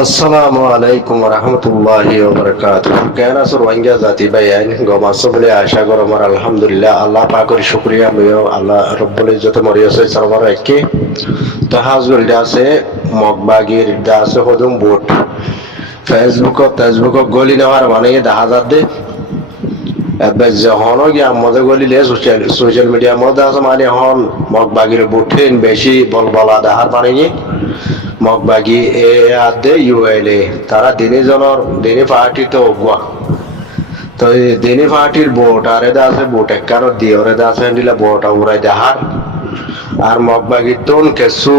আসসালামু আলাইকুম রহমতুল্লাহি ওয়া কেন আছো রোহিঙ্গা জাতি ভাইয়ান গমাসো বলে আশা করো আমার আলহামদুলিল্লাহ আল্লাহ পাকের শুকরিয়া আমিও আল্লাহ রব্বুল ইজ্জত মরিয়সে সারবার একে তো হাজুল দাসে মগবাগির দাসে হদুম বোট ফেসবুক গলি নেওয়ার মানে দেখা যাচ্ছে এবার যখন গিয়ে আমাদের গলিলে সোশ্যাল মিডিয়ার মধ্যে আছে মানে হন মগবাগির বুটেন বেশি বলবলা দেখার মানে মগবাগি এ আদে ইউএলএ তারা দিনে পার্টি তো গুয়া তো দিনে পার্টির ভোট আরে দাসে ভোট একবার দিয়ে ওরে দাসে দিলা ভোট উড়াই দেহার আর মগবাগির তো কিছু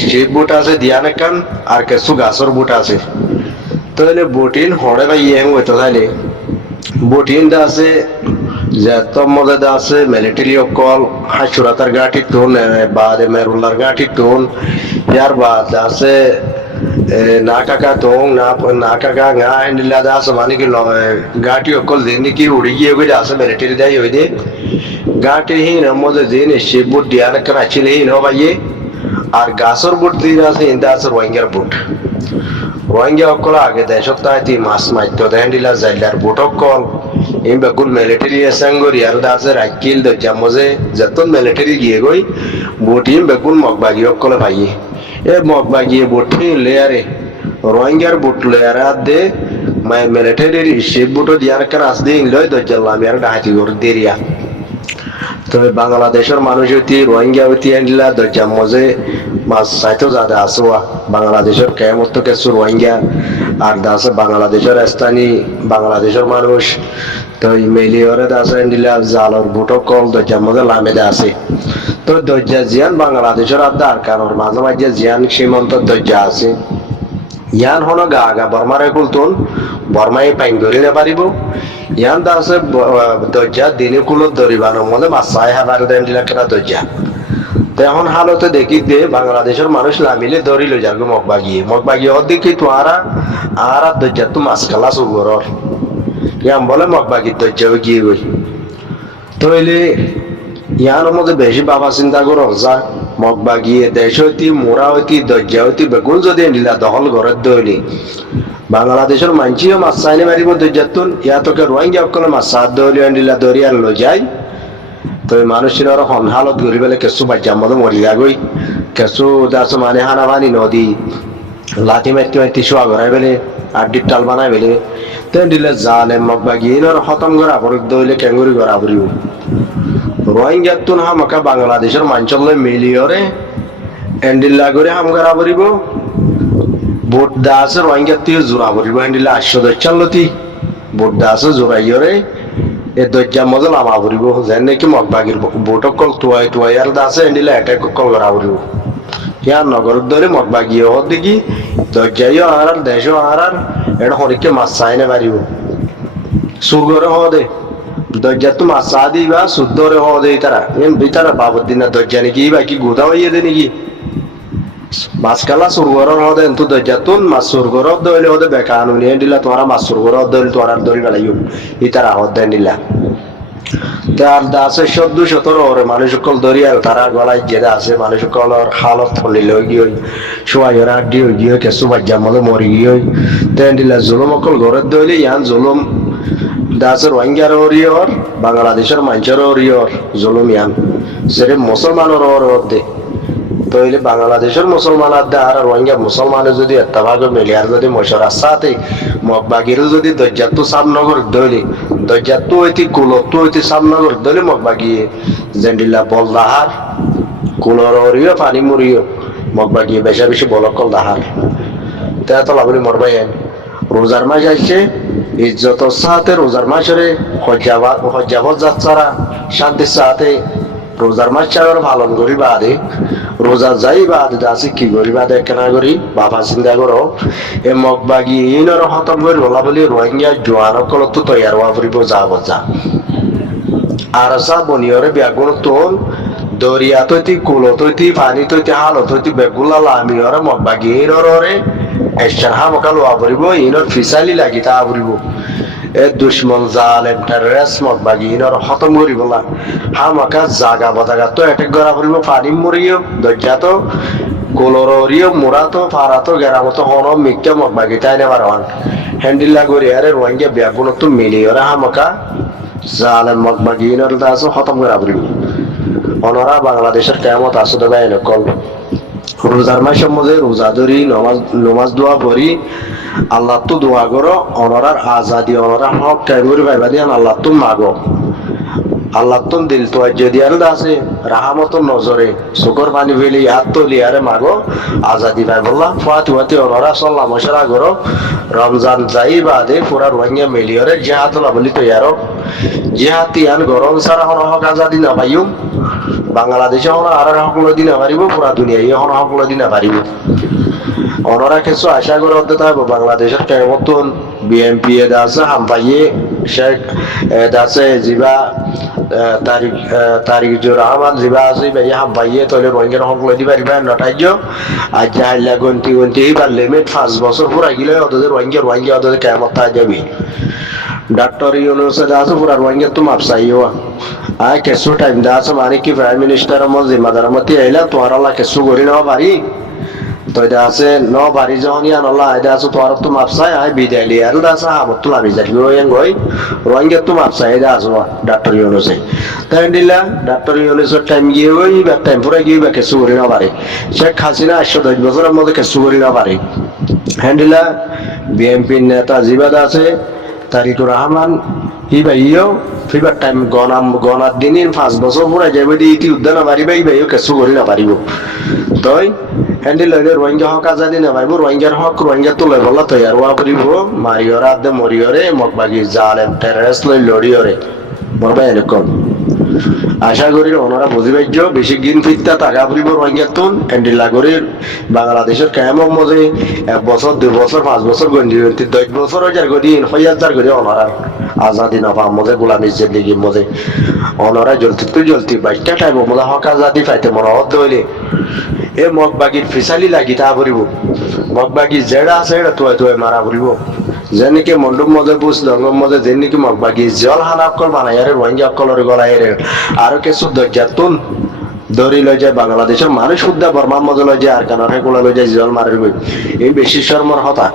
স্ট্রিট বুট আছে দিয়ান একান আর কিছু গাছর বুট আছে তো এলে বুটিন হড়ে বা ইয়ে হইতো তাইলে বুটিন আছে যে মধ্যে আছে মিলিটারি অকল হাসুরাতার গাঠি টুন বাদে মেরুল্লার গাঠি টুন ইয়ার বাদ আছে না কাকা টং না কাকা ngা নিলা দাস মানে কি গাঠি অকল দিন কি উড়ি গিয়ে গই আছে মিলিটারি দাই হই দে গাঠি হি না মধ্যে দিন শিবুট দিয়ান করা ছিল হি নো ভাইয়ে আর গাছর বুট দিন আছে ইন্দা আছে রোহিঙ্গার বুট রোহিঙ্গা অকল আগে দেয় সপ্তাহে মাছ মারতো দেন দিলা জাইলার বুট অকল এই বেগুন মিলিটারি এসাঙ্গরি আর দাসের আকিল দ জামজে যতন মিলিটারি গিয়ে গই বুটিম বেগুন মগবাগি অকল ভাইয়ে এ মগবাগি বুটি লেয়ারে রোহিঙ্গার বুট লেয়ারা দে মাই মিলিটারি শিব বুটো দিয়ার কার আস দিন লয় দ জাল্লাম আর ডাহাতি গর দেরিয়া তো বাংলাদেশের মানুষ হইতি রোহিঙ্গা হইতি আনলা দ জামজে মাছ সাইতো জাদা আসোয়া বাংলাদেশের কেমত কিছু রোহিঙ্গা আর দাসে বাংলাদেশের স্থানী বাংলাদেশের মানুষ তো মেলিওরে দাসে দিলা জালর বুটো কল দরজার মধ্যে লামে আছে তো দরজা জিয়ান বাংলাদেশের আদার কারণ মাঝে মাঝে জিয়ান সীমান্ত দরজা আছে ইয়ান হলো গা গা বর্মারে কুলতুন বর্মাই পাইন ধরে না পারিব ইয়ান দাসে দরজা দিনে কুলত ধরিবানোর মধ্যে মাসাই হাবার দেন দিলা কেনা দরজা তো এখন হালতে দেখি দে বাংলাদেশের মানুষ লামিলে ধরিল যাবে মগবাগিয়ে দেখি তো আর দরজা তো মাছ খালা সুগরর ইয়াম বলে মগবাগির দরজাও গিয়ে গই তো এলে ইয়ার মধ্যে বেশি বাবা চিন্তা করো যা মগবাগিয়ে দেশ হইতি মোরা হইতি দরজা হইতি বেগুন যদি নিলা দখল ঘরের দইলি বাংলাদেশের মানছিও মাছ চাইনে মারিব দরজাতুন ইয়া তোকে রোহিঙ্গা অকলে মাছ সাত দইলি আনিলা দরিয়ার লো যায় তো মানুষের আরো হন হালত গড়ি বেলে কেঁচু বাজ্যার মতো মরি যাগই কেঁচু দাস মানে হানা পানি নদী লাঠি মারতে শোয়া ঘরাই বেলে আড্ডির টাল বানাই বেলে তেন দিলে জালে মগবাগি এনার খতম করা পড়ক দইলে কেঙ্গুরি করা পড়িব রোহিঙ্গা তুন হামাকা বাংলাদেশের মাঞ্চলে মিলিয়রে এন্ডিল্লা করে হাম করা পড়িব ভোট দাস রোহিঙ্গা তুই জোড়া পড়িব এন্ডিল্লা 800 ভোট দাস জোড়াইয়রে এ দরজার মধ্যে লামা পড়িব যেন নাকি মগবাগির বুট অকল টুয়াই আর দাসে এন্ডিল্লা অ্যাটাক অকল করা পড়িব ইয়ার নগরের ধরে মগবাগিয়ে হত দেখি দরজাইও আর দেশও আর এটা হরিকে মাছ চাইনে পারিব সুগরে হদে দরজা তো মাছ চা দিবা শুদ্ধরে হদে তারা বাবর দিনা দরজা নাকি বা কি গোদা হইয়ে দে নাকি মাছ কালা সুরগরর হদে তো দরজা তুন মাছ সুরগরর দইলে হদে বেকানো নিয়ে দিলা তোমার মাছ সুরগরর দইলে তোমার দড়ি বেলাইও তারা হদ দেন দিলা তার দাসে 14-17 ওরে মানুষ সকল দরিয়ার তারা গলায় যেটা আছে মানুষ সকলের হালত ফলিল গিয়ে শোয়াইয়ের আড্ডি হয়ে গিয়ে কেঁচু বাজ্যার মতো মরি গিয়ে তেন দিলা জুলুম অকল ঘরের দইলে ইয়ান জুলুম দাসের রোহিঙ্গার ওরিয়র বাংলাদেশের মানুষের ওরিয়র জুলুম ইয়ান সেটা মুসলমানের ওর দে তইলে বাংলাদেশের মুসলমান আর আর রোহিঙ্গা মুসলমানের যদি এত্তাভাগ মিলে আর যদি মশার সাথে মগবাগিরও যদি দরজাতো সামনগর দইলে দরজাতো হইতে কুলতো হইতে সামনগর দইলে মগবাগিয়ে জেন্ডিল্লা বল দাহার কুলর ওরিও পানি মুরিও মগবাগিয়ে বেশা বেশি বলকল দাহার তা তো লাভলি মরবাই রোজার মাস আসছে ইজ্জত সাথে রোজার মাসের হজ্জাবত যাত্রারা শান্তির সাথে রোজার মাস চার পালন করি বাদে রোজা যাই বাদে আছে কি করি বাদে কেনা করি বাবা চিন্তা করো এ মগবাগি ইনর হতম করে রোলা বলি রোহিঙ্গা জোয়ান অকল তো তৈয়ার হওয়া ফুরিব যাব যা আর সা বনিয়রে বেগুন তোল দরিয়া তৈতি কুল তৈতি পানি তৈতি হাল তৈতি বেগুলা লামিয়রে মগবাগি ইনরে এসার হামকা লোয়া ফুরিব ইনর ফিসালি লাগি তা ফুরিব এ দুশ্মন জালেম টেররিস্ট মগবাগি ইনর খতম করি বলা হামাকা জাগা বদাগা তো অ্যাটাক করা পড়িব পানি মরিও দরজা তো Kolororio murato parato garamoto hono mikke mokbagi taine barawan hendilla gori are rohingya biaguno tu miliora hamaka জালেম মকবাগিনের দাসও খতম করে আবরি অনরা বাংলাদেশের কেমত আসলে বাইরে কল রোজার মাসের মধ্যে রোজা ধরি নমাজ দোয়া করি আল্লাহ তো দোয়া করো অনরার আজাদি অনরা হক টাইমুরি ভাইবা দিয়ান আল্লাহ তো মাগো আল্লাহ তো দিল তো যদি আর আছে রাহামত নজরে সুকর পানি ফেলি হাত তলি আরে মাগো আজাদি ভাই বললা ফাতি ফাতি অনরা সল্লা মশলা করো রমজান যাই বাদে পুরা রোহিঙ্গা মিলিয়রে জিহাদুল বলি তো ইয়ারো জিহাতি আন গরম সারা হন হক আজাদি না পাইও বাংলাদেশে হন আর হক লদি না পারিব পুরা দুনিয়া ইয়ে হন হক লদি না পারিব অনরা কিছু আশা করে হতে থাকবো বাংলাদেশের কেমতন বিএমপি এ আছে হাম্পাইয়ে শেখ আছে জিবা তারিখ জোর রহমান জিবা আছে ভাই হাম্পাইয়ে তলে রোহিঙ্গার হক লদি পারিবা নটাইজ আজ যাইলা গন্তি গন্তি এইবার লিমিট 5 বছর পুরা গেলে ওদের রোহিঙ্গা ওদের কেমত তা যাবি डॉक्टर यूनुस दास पूरा रोएंगे तुम आप सही हो आए कैसो टाइम दास माने की प्राइम मिनिस्टर मो जिम्मेदार मती आइला तुम्हारा ला कैसो गोरी ना बारी तो दासे नो बारी जहनी अनला दास तुम्हारा तुम आप सही आए बिदेली यार दास हम तुला बिजली रोएंगे गोई रोएंगे तुम आप सही दास डॉक्टर यूनुस तंडिला डॉक्टर यूनुस टाइम गिए गोई बे टाइम पूरा गिए बे कैसो गोरी ना बारी शेख हासिना 110 বছর মধ্যে कैसो गोरी ना बारी হ্যান্ডিলা বিএমপি নেতা জিবাদ আছে তারিকুর রহমান ইবাইও ফিবার টাইম গনার দিনের 5 বছর পরে যাবে ইতি উদ্যান মারিবা ইবাইও কিছু করি না পারিব তই হ্যান্ডেল হইলে রোহিঙ্গা হক আজাদি না পারিব রোহিঙ্গার হক রোহিঙ্গা তুলে বলা তৈয়ার হওয়া পারিব মারিওরা আদে মরিওরে মকবাগি জালেম টেররিস্ট লই লড়িওরে বলবা এরকম আশা করি ওনারা বুঝি পাইছ বেশি দিন ফিরতা টাকা ফুরিব রোহিঙ্গাতুন হ্যান্ডেল করি বাংলাদেশের কেমন মজে 1 বছর 2 বছর 5 বছর গন্ডি 10 বছর হাজার করি 1000 করি ওনারা আজাদি না পাম মজে গোলামির জিন্দেগি মজে ওনারা জ্বলতি 22টা টাইম মজা হক আজাদি পাইতে মনে হতে হইলে এ মকবাগির ফিসালি লাগি তা ফুরিব মকবাগি যেটা আছে এটা তুই মারা ফুরিব যেনেকে মন্ডপ মধ্যে বুঝ দঙ্গম মধ্যে যেনেকে মকবাগি জল হানা অকল বানাই আরে রোহিঙ্গা অকলের গলায় রে আর কিছু দরজাতুন দরি লয় যায় বাংলাদেশের মানুষ শুদ্ধা বর্মার মধ্যে লয় যায় আর কানার হেকুলা লয় যায় জল মারের গই এই বেশি শর্মর হতা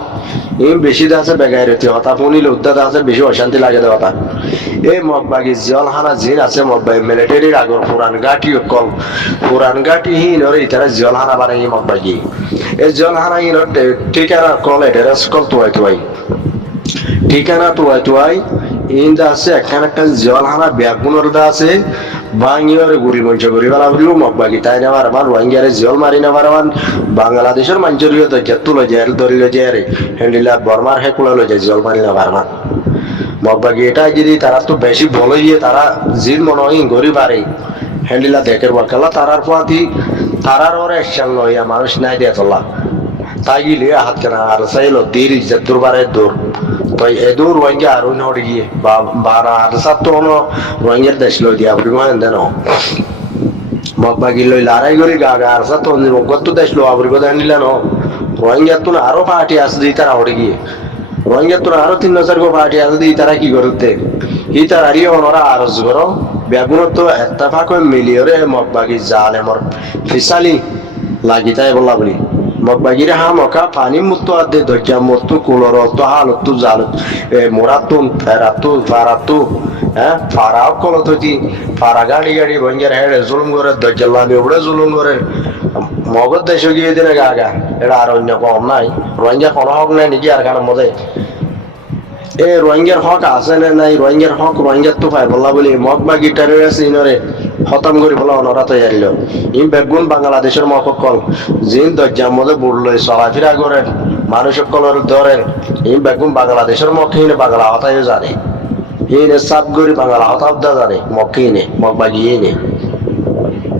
এই বেশি আছে বেগায় রেতি হতা পুনিল উদ্দাত আছে বেশি অশান্তি লাগে দে হতা এই মকবাগি জল হানা জিন আছে মকবাগি মিলিটারির আগর পুরান গাটি হিন ওরে ইতারা জল হানা বানাই মকবাগি এই জল হানা হিন ঠিকানা কল এড্রেস কল তুই ঠিকানা তুই ইন্দা আছে একটা জল হানা ব্যাগুনের দা আছে বাঙিওরে গুড়ি মঞ্চ গুড়ি বেলা বুড়িও মকবাগি তাই না আমার রোহিঙ্গারে জল মারি না মারবান বাংলাদেশের মানুষের তো যেত লই যায় ধরি লই যায় রে হ্যান্ডিলা বর্মার হেকুলা লই যায় জল মারি না মারবান মকবাগি এটা যদি তারা তো বেশি বলে গিয়ে তারা জিন মনে হয় গড়ি বাড়ে হ্যান্ডিলা দেখের বাকালা তারার পাতি তারার ওরে একসাং লইয়া মানুষ নাই দিয়ে তোলা তাই গিয়ে হাত কেনা আর চাইলো তীর ইজ্জত দুর্বারে দূর তো এদূর রোহিঙ্গা আর হড় গিয়ে বারা আর সাত তো রোহিঙ্গার দেশ লই দিয়া আপনি মহেন দেন মকবাগি লই লড়াই করি গা আর সাত তো মকত দেশ লো আপনি কথা নিলেন রোহিঙ্গা তো আরো পার্টি আছে দিই তারা হড়ে গিয়ে রোহিঙ্গা তো আরো 3-4 গো পার্টি আছে দিই তারা কি করতে ই তার আরিও ওনারা আরজ করো বেগুন তো এত্তাফাক মিলিয়রে মকবাগি জালেমর ফিসালি লাগিতাই বলা বলি মকবাগিরে হা মকা পানি মুক্ত আদে দরজা মুক্ত কুলর তো হালত জালত মোরাতুন ফেরাতু ফারাতু হ্যাঁ ফারাও কলততি ফারা গাড়ি রোহিঙ্গার হেড়ে জুলুম করে দরজা লামি উড়ে জুলুম করে মগজ দেশে গিয়ে দিলে গা এটা আর অন্য কম নাই রোহিঙ্গা কোনো হক নাই নাকি আর কারণ মধ্যে এ রোহিঙ্গার হক আছে না নাই রোহিঙ্গার হক রোহিঙ্গার তো পাই বললা বলি মকবাগি টেররিস্ট ইনরে খতম করে বলা ওনারা তৈরি হলো ইন বেগুন বাংলাদেশের মকল জিন দরজার মধ্যে বুড়লো চলাফেরা করেন মানুষ কলর ধরেন ইন বেগুন বাংলাদেশের মকিনে বাংলা হতাই জানে ইনে সাপ গরি বাংলা হতাবদা জানে মকিনে মকবাগি ইনে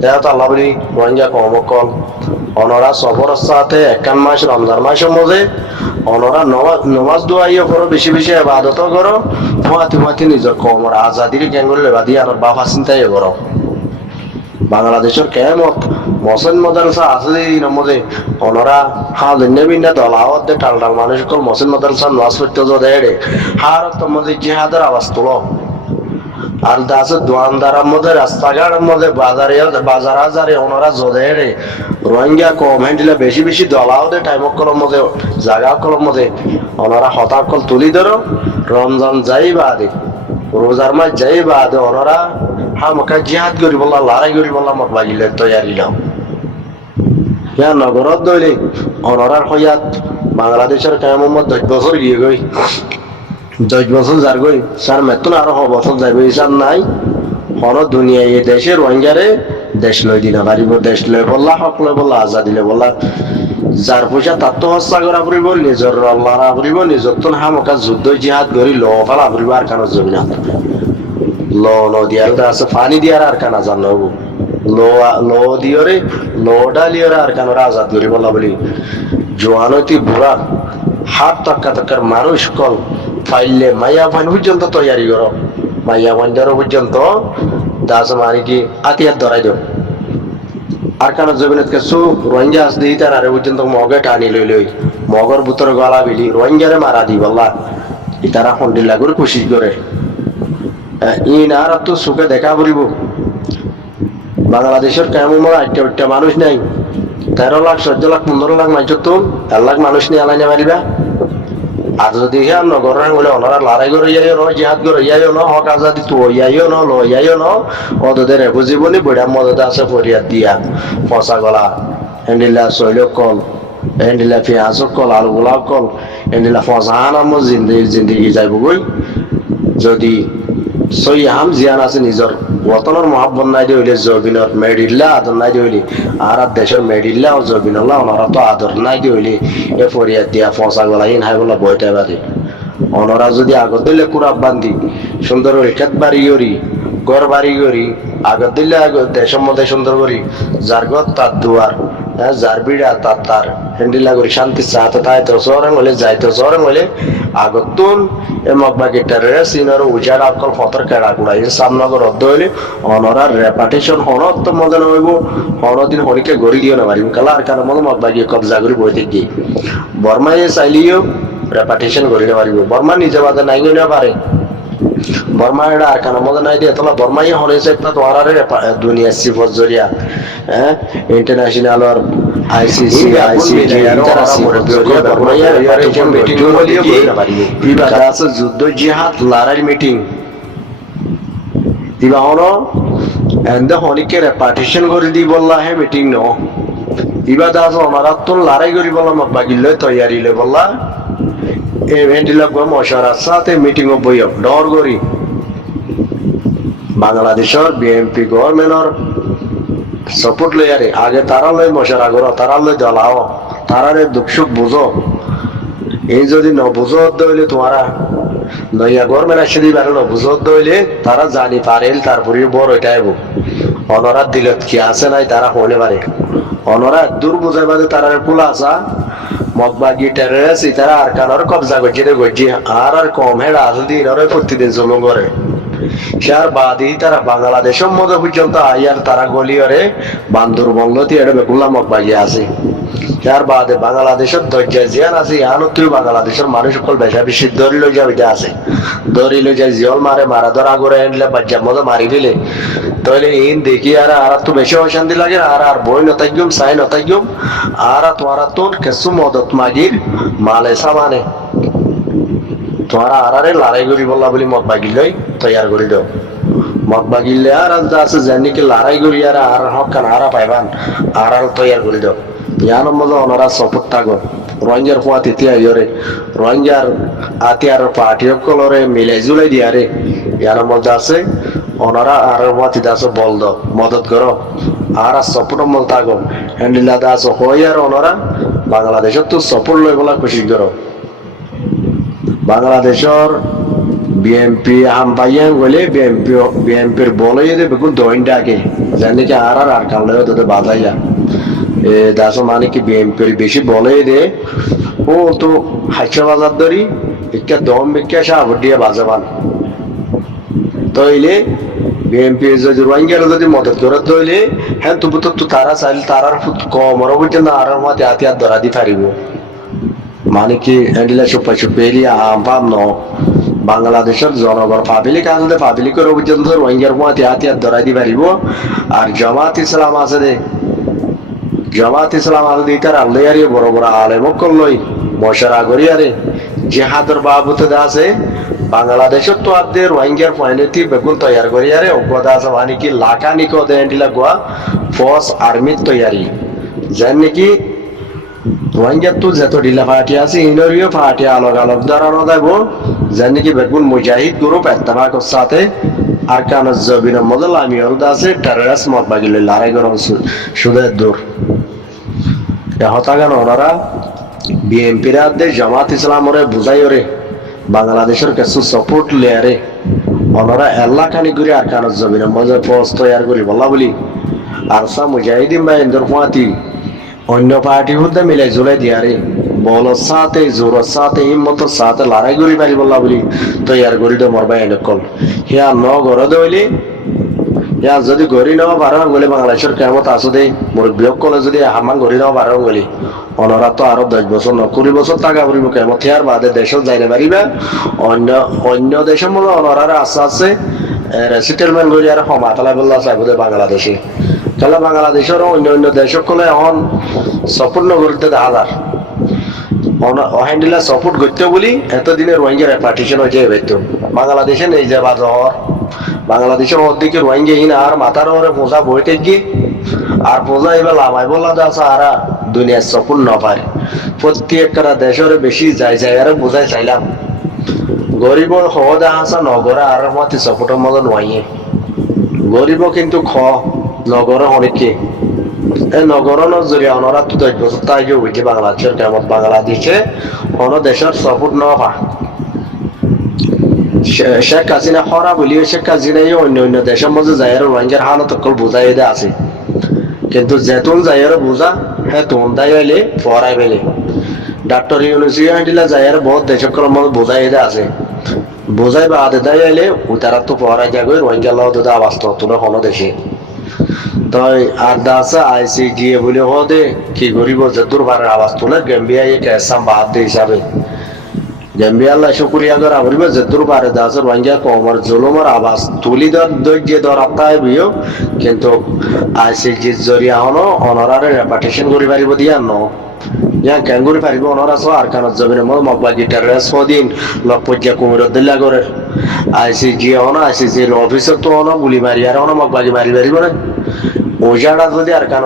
দেখ তো আল্লাহ বলি রোহিঙ্গা কমকল ওনারা সফর সাথে 1 মাস রমজান মাসের মধ্যে ওনারা নমাজ দোয়াইও করো বেশি বেশি ইবাদত করো ফাতি নিজের কমর আজাদির গ্যাঙ্গুলে বাদি আর বাবা চিন্তাই করো বাংলাদেশের কেমত মসজিদ মাদ্রাসা আছে এর মধ্যে ওনারা হাজির বিনা দলাওয়াত টাল মানুষ কল মসজিদ মাদ্রাসা নামাজ পড়তে দেয় হার তোমাদের জিহাদের আওয়াজ তুলো আর আছে দোয়ানদারের মধ্যে রাস্তাঘাটের মধ্যে বাজার আজারে ওনারা জোরে রোহিঙ্গা কম হ্যান্ডিলে বেশি বেশি দলাও দে টাইম কলম মধ্যে জায়গা কলম মধ্যে ওনারা হতাকল তুলি ধরো রমজান যাই বাদে রোজার মাস যাই বাদে ওনারা হামকা জিহাদ করি বললা লড়াই করি বললা মত লাগিলে তৈয়ারি নাও ইয়া নগরত দইলে ওনারার হইয়াত বাংলাদেশের কেমন 10 বছর গিয়ে গই 10 বছর যার গই স্যার মেতন আরো বছর যাইবে ইসার নাই হন দুনিয়া এই দেশে রোহিঙ্গারে দেশ লই দিনা পারিব দেশ লই বললা হক লই বললা আজাদি লই বললা যার পয়সা তার তো হস্তা করা পড়িব নিজর লড়া পড়িব নিজর তো হামকা যুদ্ধ জিহাদ করি ল ফেলা পড়িব আর কানো জমিনা ল নদিয়ার আছে পানি দিয়ার আর কানা জানো লো দিয়রে লো ডালিয়রে আর কানোর আজাদ করি বললা বলি জোয়ানতি বুড়া হাত টাক্কার মানুষ কল ফাইলে মাইয়া ফাইন পর্যন্ত তৈয়ারি করো মাইয়া ফাইন্ডারও পর্যন্ত দাস মানে কি আতিয়ার ধরাই দাও আর কেন জমিনত কিছু রোহিঙ্গা আস দিই তার আরে পর্যন্ত মগে টানি লই লই মগর ভিতরে গলা বিলি রোহিঙ্গারে মারা দি বললা ইতারা হন্ডিল্লা করে কোশিশ করে ইন আর তো সুখে দেখা পড়িব বাংলাদেশের কেমন একটা মানুষ নাই 13 লাখ 14 লাখ 15 লাখ মানুষ তো 1 লাখ মানুষ নিয়ে আলাই না পারিবা আর যদি হ্যাঁ নগর বলে ওনারা লড়াই করে যাইও ন জিহাদ করে যাইও ন হক আজাদি তো যাইও ন লো যাইও ন ওদের বুঝিবনি বড়া মদত আছে ফরিয়াদ দিয়া ফসা গলা হ্যান্ডিলা শৈল কল হ্যান্ডিলা পেঁয়াজ কল আলু গোলাপ কল হ্যান্ডিলা ফসা নাম জিন্দগি যাইব গই যদি সই আম জিয়ান আছে নিজর ওতনের মহাব্বত নাই দিয়ে হইলে জবিনের মেডিল্লা আদর নাই দিয়ে হইলে আর দেশের মেডিল্লা ও জবিনল্লা ওনারা তো আদর নাই দিয়ে হইলে এ ফরিয়াদ দিয়া ফসা গলা ইন হাই বলা বইতে পারে ওনারা যদি আগত দিলে কুরাব বান্ধি সুন্দর করে খেত বাড়ি করি ঘর বাড়ি করি আগত দিলে দেশের মধ্যে সুন্দর করি যার ঘর তার দুয়ার যার বিড়া তার তার হ্যান্ডিলা করি শান্তি চাহতে তাই তো শহরে হলে যাইতো শহরে হলে আগতুন এ মগবাগি টেররিস্ট ইনার উজাড় আকল ফতর কেড়া গুড়াই সামনগর রদ্দ হইলে অনরার রেপাটেশন হনত তো মজা নইব হনদিন হরিকে গড়ি দিও না পারিম কালা আর কারণ মতো মগবাগি কবজা করি বইতে গিয়ে বর্মায় চাইলেও রেপাটেশন করিতে পারিব বর্মা নিজে বাদে নাই না পারে বর্মা এটা আর কারণ মজা নাই দিয়ে তোলা বর্মাই হনে চাইতা তোমার দুনিয়া সিফত জরিয়া হ্যাঁ ইন্টারন্যাশনাল আর আইসিসি আইসিজি যুদ্ধ জিহাদ লড়াই মিটিং ইবা হনো এন্দে হনিকে রেপার্টিশন করে দি বললা হে মিটিং ন ইবা দাস আমার তো লড়াই করি বললা বাগিল তৈয়ারি লই বললা এ ভেন্টিলা গো মশারার সাথে মিটিং ও বইব ডর করি বাংলাদেশের বিএনপি গভর্নমেন্টর সাপোর্ট লই আরে আগে তারা লই মশারা করো তারা লই দলাও তারারে দুঃখ সুখ বুঝো এই যদি ন বুঝো দইলে তোমারা নইয়া গভর্নমেন্ট আসে দিবে আর ন বুঝো দইলে তারা জানি পারেল তারপরে বড় এটাই অনরা দিলত কি আছে নাই তারা হলে পারে অনরা দূর বুঝাই বাদে তারা কুলা আসা মগবাগি টেররিস্ট তারা আর কানার কবজা করছে রে গজি আর কম হেড়া আসদি এরা প্রতিদিন জমা করে যার বাদী তারা বাংলাদেশের মধ্যে পর্যন্ত আইয়ার তারা গলিয়রে বান্দরবঙ্গতি এটা বেকুল্লা মগবাগি আছে যার বাদে বাংলাদেশের ধৈর্য জিয়ান আছে ইয়ানত্রী বাংলাদেশের মানুষ সকল বেশা বেশি দড়ি লই যাবে আছে দড়ি লই যায় জিয়ল মারে মারা ধরা করে আনলে বাচ্চার মতো মারি দিলে তাহলে ইন দেখি আর তো বেশি অশান্তি লাগে আর বই নতাইগুম সাই নতাইগুম আর তোমার তো কিছু মদত মাগির মালে সামানে তোমারা আরে লড়াই করি বললা বলি মত বাগিলই তৈয়ার করে দাও মত বাগিলে আর আছে জানি কি লড়াই করি আর হক কান আর পাইবান আর তৈয়ার করে দাও ইয়ার মধ্যে ওনারা সপোর্ট থাকো রোহিঙ্গার পোয়া তিতিয়া ইয়রে রোহিঙ্গার আতিয়ার পার্টি কলরে মিলাই জুলাই দিয়ারে ইয়ার মধ্যে আছে ওনারা আর পোয়া তিতা আছে বল দাও মদত করো আর সপোর্ট মল থাকো হ্যান্ডিলা দা আছে হই আর ওনারা বাংলাদেশের তো সপোর্ট লই বলা খুশি করো বাংলাদেশের বিএনপি হাম্পাইয়ান বলে বিএনপির বলে যদি বেগুন দইন ডাকে জানি কি আর কালে তোদের বাধাইয়া এ দাস মানে কি বিএনপির বেশি বলে দে ও তো হাইসা বাজার ধরি একটা দম বিক্যা সাহাব দিয়ে বাজাবান তইলে বিএনপি যদি রোহিঙ্গার যদি মদত করে তইলে হ্যাঁ তবু তো তারা চাইলে তারার কম ওরা পর্যন্ত আর মাতে হাতিয়ার ধরা দি পারিব মানে কি হ্যান্ডিলা সুপাই সুপেলি আম পাম ন বাংলাদেশের জনগণ পাবলিক আসলে পাবলিকের পর্যন্ত রোহিঙ্গার মত হাতিয়ার ধরাই দি পারিব আর জামাত ইসলাম আছে দে জামাত ইসলাম আল দিতার আল্লাহরি বড় বড় আলেমক লই মশারা করিয়ারে জিহাদর বাবুতে আছে বাংলাদেশের তো আদে রোহিঙ্গার ফাইনেতি বেগুন তৈয়ার করিয়ারে অজ্ঞতা আছে মানে কি লাখানিক দেন্ডিলা গোয়া ফোর্স আর্মি তৈয়ারি যেন নাকি রোহিঙ্গা তো যত ঢিলা পার্টি আছে ইনরিও পার্টি আলোক আলোক দাঁড়ানো দেব যেন নাকি বেগুন মুজাহিদ গ্রুপ এত্তেফাকর সাথে আর কান জবিনের মধ্যে লামিয়র আছে টেররিস্ট মত বাগিলে লড়াই করন সুদের দূর হতাগান ওনারা বিএনপির আদে জামাত ইসলামরে বুঝাইরে বাংলাদেশের কিছু সাপোর্ট লেয়ারে ওনারা এল্লা খানি ঘুরে আর কান জবিনের মধ্যে পোস্ট তৈয়ার করি বলা বলি আর সা মুজাহিদিন বা ইন্দর ফাঁতি অন্য পার্টি হতে মিলে জুলাই দিয়ারে বলর সাথে জোরের সাথে হিম্মতর সাথে লড়াই করি পারি বলা বলি তৈয়ার করি তো মরবা এনে কল হিয়া ন গড় দইলে ইয়া যদি গড়ি নেওয়া পারো বলে বাংলাদেশের কেমত আসো দে মুরব্বীক কলে যদি হামান গড়ি নেওয়া পারো বলি অনরা তো আরো 10 বছর 20 বছর টাকা পড়িব কেমত হিয়ার বাদে দেশত যাইতে পারিবা অন্য অন্য দেশের মধ্যে অনরার আশা আছে রেসিটেলমেন্ট করি আর সমাতলা বললা চাইব দে বাংলাদেশে তাহলে বাংলাদেশের অন্য অন্য দেশক কলে এখন সাপোর্ট নগরীতে দেখা যায় অহেন্ডিলা সাপোর্ট করতে বলি এতদিনে রোহিঙ্গা রেপার্টিশন হয়ে যায় বেতন বাংলাদেশে নেই যাবা জ্বর বাংলাদেশের অর্ধেকে রোহিঙ্গা হিন আর মাথার ওরে পোজা বইতে গিয়ে আর পোজা এবার লামাই বললা আছে আর দুনিয়ার সাপোর্ট না পারে প্রত্যেকটা দেশের বেশি যাই যায় আর বোঝাই চাইলাম গরিব হওয়া দেখা আছে নগরে আর মাতি সাপোর্টের মতো নয় গরিব কিন্তু নগরে অনেকে এই নগরের জরিয়া ওনারা তো 10 বছর তাই হইছে বাংলাদেশের কেমন বাংলাদেশে কোন দেশের সাপোর্ট না পায় শেখ হাসিনা খরা বলিও শেখ হাসিনাই অন্য অন্য দেশের মধ্যে যাইয়ের রোহিঙ্গার হালত কল বোঝাই দে আছে কিন্তু যেতুন যাইয়ের বোঝা হ্যাঁ তুন তাই হইলে পড়াই পেলে ডাক্তার ইউনিভার্সিটি যাইয়ের বহুত দেশকর মধ্যে বোঝাই দে আছে বোঝাই বা আদে তাই হইলে তারা তো পড়াই যাবে রোহিঙ্গা লাও তো বাস্তব তুলে কোনো দেশে তাই আর দাসা আইসিজি বলে হদে কি গরিব যদুর বারের আওয়াজ তুলে গেম্বিয়া কেসাম বাদ দে হিসাবে গেম্বিয়া আল্লাহ শুক্রিয়া করে আমরিব যদুর বারে দাসর রোহিঙ্গা কমর জুলুমর আওয়াজ তুলি দৈর্য দর আত্মায় বিও কিন্তু আইসিজি জরিয়া হনো অনারারে রেপার্টিশন করি পারিব দিয়া ন ইয়া কেন করি পারিব অনারা সো আর কানত জমিনে মগবা গিটার রেস দিন লপজ্জা কুমির দিল্লা করে আইসিজি হনো আইসিজির অফিসর তো হনো গুলি মারি আর হনো মগবাগি মারি পারিব না ওজাটা যদি আর কানত